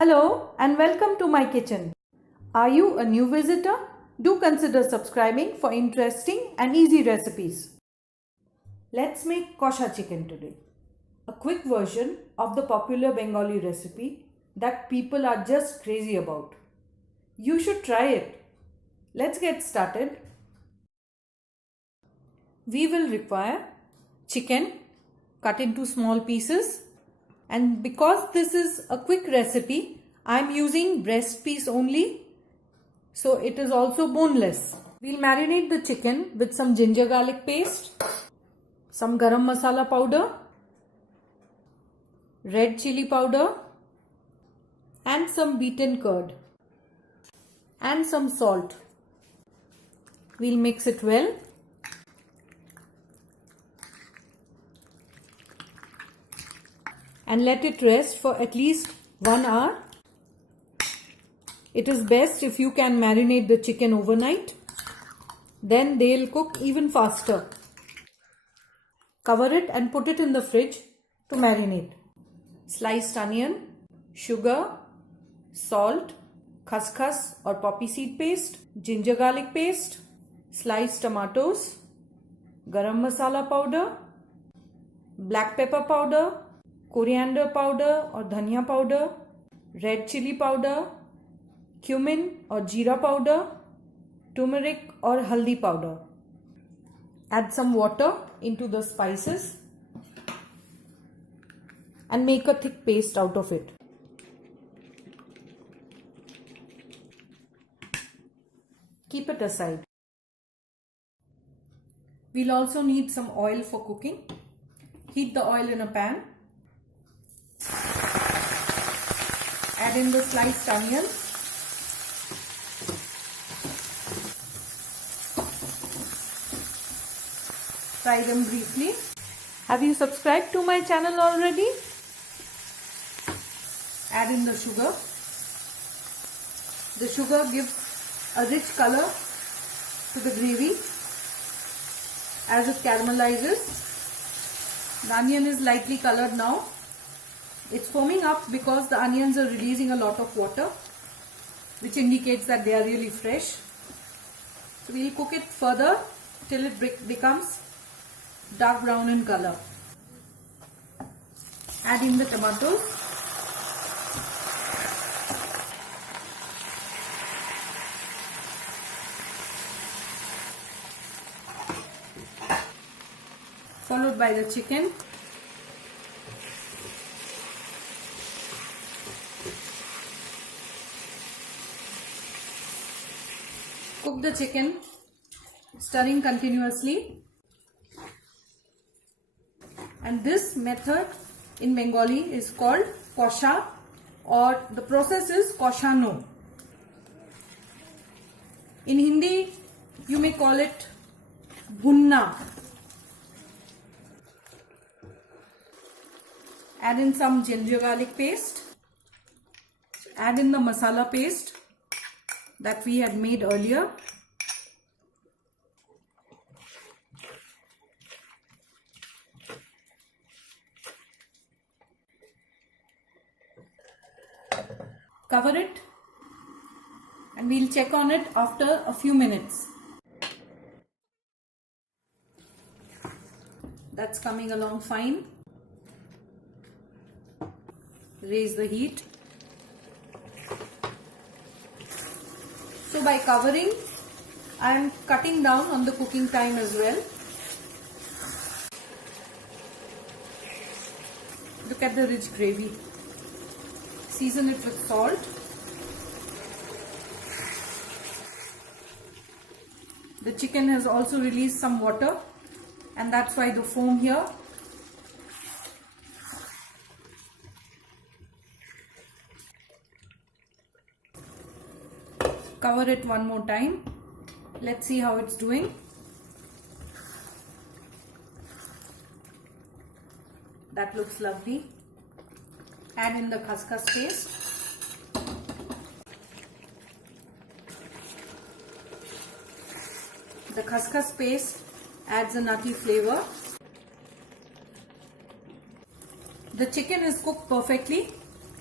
Hello and welcome to my kitchen. Are you a new visitor? Do consider subscribing for interesting and easy recipes. Let's make Kosha chicken today. A quick version of the popular Bengali recipe that people are just crazy about. You should try it. Let's get started. We will require chicken cut into small pieces. And because this is a quick recipe, I am using breast piece only. So it is also boneless. We'll marinate the chicken with some ginger garlic paste, some garam masala powder, red chili powder, and some beaten curd, and some salt. We'll mix it well. And let it rest for at least 1 hour. It is best if you can marinate the chicken overnight. Then they'll cook even faster. Cover it and put it in the fridge to marinate. Sliced onion, sugar, salt, khuskhus or poppy seed paste, ginger garlic paste, sliced tomatoes, garam masala powder, black pepper powder, coriander powder or dhania powder, red chili powder, cumin or jeera powder, turmeric or haldi powder. Add some water into the spices and make a thick paste out of it. Keep it aside. We'll also need some oil for cooking. Heat the oil in a pan. Add in the sliced onions. Fry them briefly. Have you subscribed to my channel already? Add in the sugar. The sugar gives a rich color to the gravy as it caramelizes. The onion is lightly colored now. It's foaming up because the onions are releasing a lot of water, which indicates that they are really fresh. So we'll cook it further till it becomes dark brown in color. Add in the tomatoes. Followed by the chicken. Cook the chicken, stirring continuously. And this method in Bengali is called Kosha, or the process is Kosha no. In Hindi, you may call it Bhunna. Add in some ginger garlic paste. Add in the masala paste that we had made earlier. Cover it and we'll check on it after a few minutes. That's coming along fine. Raise the heat. So by covering, I am cutting down on the cooking time as well. Look at the rich gravy. Season it with salt. The chicken has also released some water, and that's why the foam here. Cover it one more time. Let's see how it's doing. That looks lovely. Add in the khuskhus paste. The khuskhus paste adds a nutty flavor. The chicken is cooked perfectly,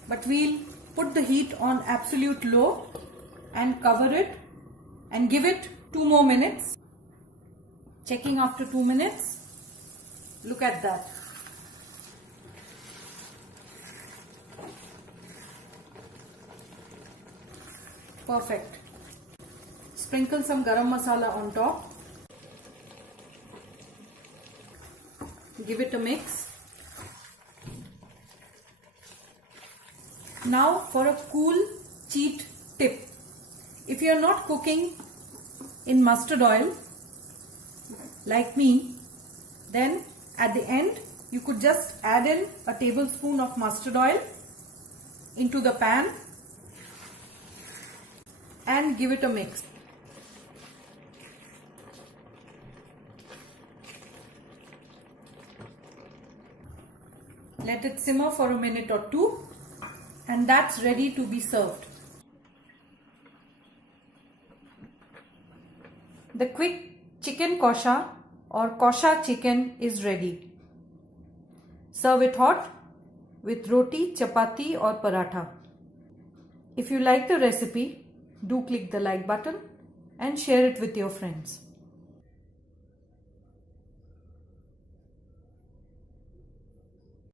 but we'll Put the heat on absolute low and cover it and give it 2 more minutes. Checking after 2 minutes. Look at that. Perfect. Sprinkle some Garam Masala on top. Give it a mix. Now for a cool cheat tip. If you are not cooking in mustard oil like me, then at the end you could just add in a tablespoon of mustard oil into the pan and give it a mix. Let it simmer for a minute or two, and that's ready to be served. The quick chicken kosha or kosha chicken is ready. Serve it hot with roti, chapati or paratha. If you like the recipe, do click the like button and share it with your friends.